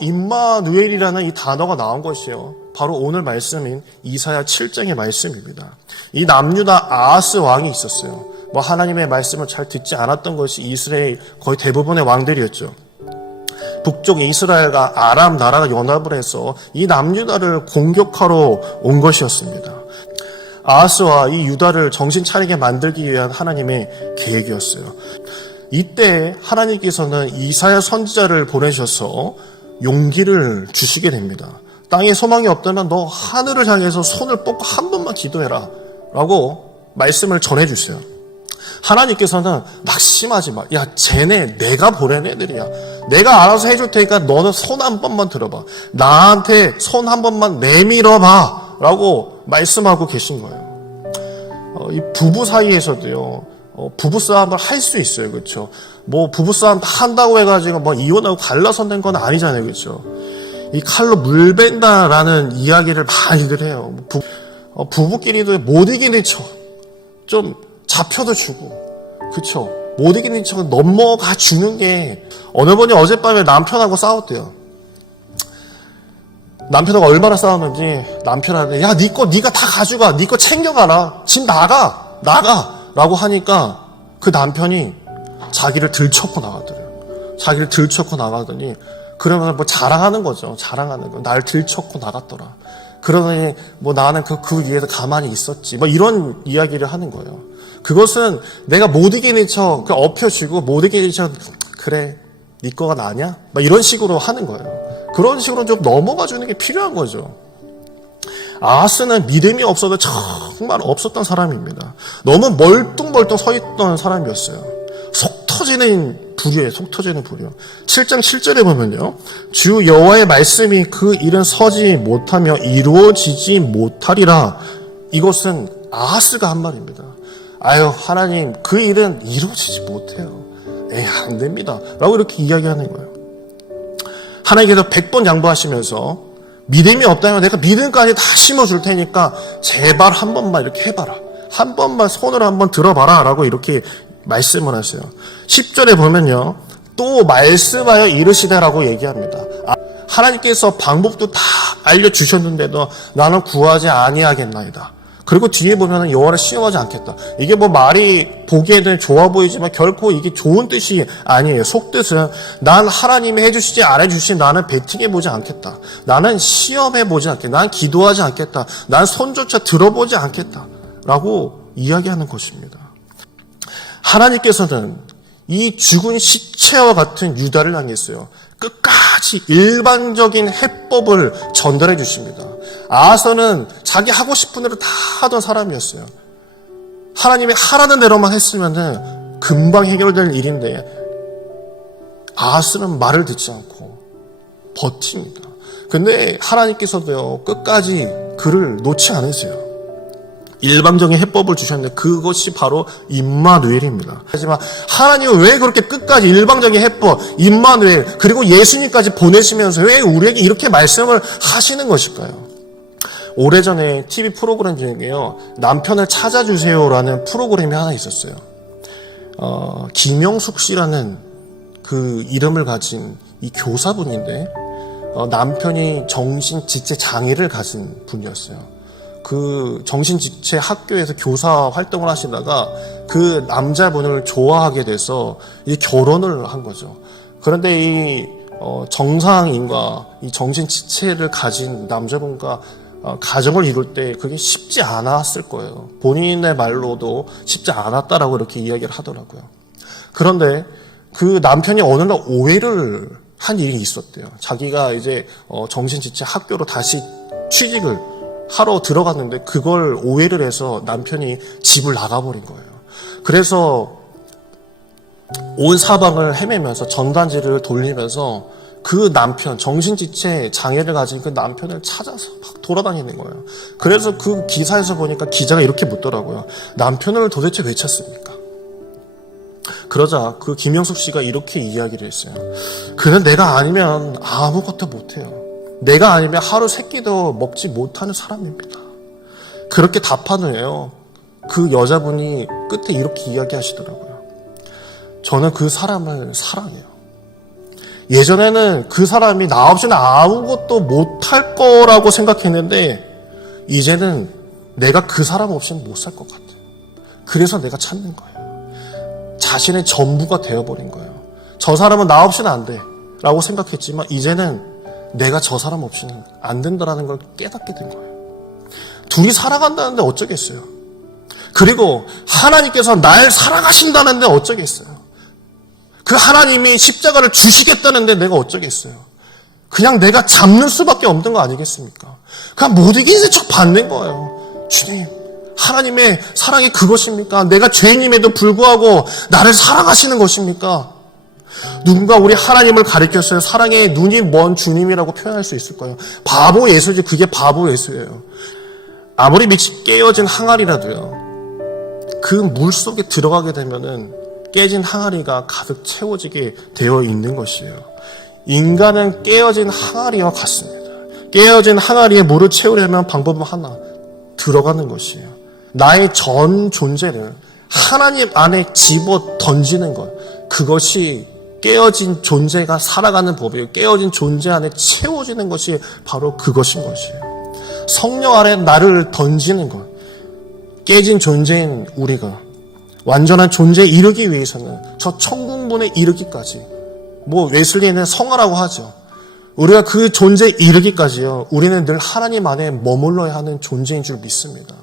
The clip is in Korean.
임마누엘이라는 이 단어가 나온 것이요, 바로 오늘 말씀인 이사야 7장의 말씀입니다. 이 남유다 아하스 왕이 있었어요. 하나님의 말씀을 잘 듣지 않았던 것이 이스라엘 거의 대부분의 왕들이었죠. 북쪽 이스라엘과 아람 나라가 연합을 해서 이 남유다를 공격하러 온 것이었습니다. 아하스와 이 유다를 정신 차리게 만들기 위한 하나님의 계획이었어요. 이때 하나님께서는 이사야 선지자를 보내셔서 용기를 주시게 됩니다. 땅에 소망이 없다면 너 하늘을 향해서 손을 뻗고 한 번만 기도해라 라고 말씀을 전해주세요. 하나님께서는 낙심하지 마. 야, 쟤네 내가 보낸 애들이야. 내가 알아서 해줄 테니까 너는 손 한 번만 들어봐. 나한테 손 한 번만 내밀어봐 라고 말씀하고 계신 거예요. 이 부부 사이에서도요, 부부싸움을 할 수 있어요. 그렇죠? 부부싸움 한다고 해가지고 이혼하고 갈라선된 건 아니잖아요. 그렇죠? 이 칼로 물 뺀다라는 이야기를 많이들 해요. 부부끼리도 못 이기는 척, 좀 잡혀도 주고, 그쵸? 못 이기는 척 넘어가 주는 게, 어느 분이 어젯밤에 남편하고 싸웠대요. 남편하고 얼마나 싸웠는지 남편한테, 야, 네 거 네가 다 가져가, 네 거 챙겨가라, 집 나가 라고 하니까 그 남편이 자기를 들쳐고 나가더래요. 자기를 들쳐고 나가더니, 그러면 자랑하는 거죠. 자랑하는 거. 날 들쳐고 나갔더라. 그러더니 나는 그 위에서 가만히 있었지. 이런 이야기를 하는 거예요. 그것은 내가 못 이기는 척 엎혀쥐고 못 이기는 척, 그래 네 거가 나냐? 이런 식으로 하는 거예요. 그런 식으로 좀 넘어가 주는 게 필요한 거죠. 아하스는 믿음이 없어도 정말 없었던 사람입니다. 너무 멀뚱멀뚱 서 있던 사람이었어요. 속 터지는 불이에요. 속 터지는 불이요. 7장 7절에 보면요, 주 여호와의 말씀이 그 일은 서지 못하며 이루어지지 못하리라. 이것은 아하스가 한 말입니다. 아유, 하나님, 그 일은 이루어지지 못해요. 안 됩니다 라고 이렇게 이야기하는 거예요. 하나님께서 100번 양보하시면서 믿음이 없다면 내가 믿음까지 다 심어줄 테니까 제발 한 번만 이렇게 해봐라. 한 번만 손을 한번 들어봐라 라고 이렇게 말씀을 하세요. 10절에 보면요, 또 말씀하여 이르시되라고 얘기합니다. 하나님께서 방법도 다 알려주셨는데도 나는 구하지 아니하겠나이다. 그리고 뒤에 보면은 여호와를 시험하지 않겠다. 이게 말이 보기에는 좋아 보이지만 결코 이게 좋은 뜻이 아니에요. 속뜻은 난 하나님이 해주시지 안 해주시지 나는 베팅해보지 않겠다. 나는 시험해보지 않겠다. 난 기도하지 않겠다. 난 손조차 들어보지 않겠다 라고 이야기하는 것입니다. 하나님께서는 이 죽은 시체와 같은 유다를 향했어요. 끝까지 일반적인 해법을 전달해 주십니다. 아하스는 자기 하고 싶은 대로 다 하던 사람이었어요. 하나님이 하라는 대로만 했으면 금방 해결될 일인데 아하스는 말을 듣지 않고 버팁니다. 근데 하나님께서도요, 끝까지 그를 놓지 않으세요. 일방적인 해법을 주셨는데 그것이 바로 임마누엘입니다. 하지만 하나님은 왜 그렇게 끝까지 일방적인 해법, 임마누엘, 그리고 예수님까지 보내시면서 왜 우리에게 이렇게 말씀을 하시는 것일까요? 오래전에 TV 프로그램 중에요, 남편을 찾아주세요라는 프로그램이 하나 있었어요. 김영숙 씨라는 그 이름을 가진 이 교사분인데, 남편이 정신직체 장애를 가진 분이었어요. 그 정신직체 학교에서 교사 활동을 하시다가 그 남자분을 좋아하게 돼서 이 결혼을 한 거죠. 그런데 이 정상인과 이 정신지체를 가진 남자분과 가정을 이룰 때 그게 쉽지 않았을 거예요. 본인의 말로도 쉽지 않았다라고 이렇게 이야기를 하더라고요. 그런데 그 남편이 어느 날 오해를 한 일이 있었대요. 자기가 이제 정신지체 학교로 다시 취직을 하러 들어갔는데 그걸 오해를 해서 남편이 집을 나가버린 거예요. 그래서 온 사방을 헤매면서 전단지를 돌리면서 그 남편, 정신지체 장애를 가진 그 남편을 찾아서 막 돌아다니는 거예요. 그래서 그 기사에서 보니까 기자가 이렇게 묻더라고요. 남편을 도대체 왜 찾습니까? 그러자 그 김영숙 씨가 이렇게 이야기를 했어요. 그는 내가 아니면 아무것도 못해요. 내가 아니면 하루 세 끼도 먹지 못하는 사람입니다. 그렇게 답한 후에요, 그 여자분이 끝에 이렇게 이야기하시더라고요. 저는 그 사람을 사랑해요. 예전에는 그 사람이 나 없이는 아무것도 못할 거라고 생각했는데 이제는 내가 그 사람 없이는 못 살 것 같아. 그래서 내가 찾는 거예요. 자신의 전부가 되어버린 거예요. 저 사람은 나 없이는 안 돼 라고 생각했지만 이제는 내가 저 사람 없이는 안 된다라는 걸 깨닫게 된 거예요. 둘이 살아간다는데 어쩌겠어요. 그리고 하나님께서 날 사랑하신다는데 어쩌겠어요. 그 하나님이 십자가를 주시겠다는데 내가 어쩌겠어요. 그냥 내가 잡는 수밖에 없는 거 아니겠습니까? 그냥 못 이기는 척 받는 거예요. 주님, 하나님의 사랑이 그것입니까? 내가 죄인임에도 불구하고 나를 사랑하시는 것입니까? 누군가 우리 하나님을 가리켰어요. 사랑의 눈이 먼 주님이라고 표현할 수 있을 거예요. 바보 예수지, 그게 바보 예수예요. 아무리 미치 깨어진 항아리라도요, 그 물 속에 들어가게 되면은 깨진 항아리가 가득 채워지게 되어 있는 것이에요. 인간은 깨어진 항아리와 같습니다. 깨어진 항아리에 물을 채우려면 방법은 하나, 들어가는 것이에요. 나의 전 존재를 하나님 안에 집어 던지는 것, 그것이 깨어진 존재가 살아가는 법이에요. 깨어진 존재 안에 채워지는 것이 바로 그것인 것이에요. 성령 안에 나를 던지는 것, 깨진 존재인 우리가 완전한 존재에 이르기 위해서는 저 천국문에 이르기까지, 웨슬리는 성화라고 하죠. 우리가 그 존재에 이르기까지요, 우리는 늘 하나님 안에 머물러야 하는 존재인 줄 믿습니다.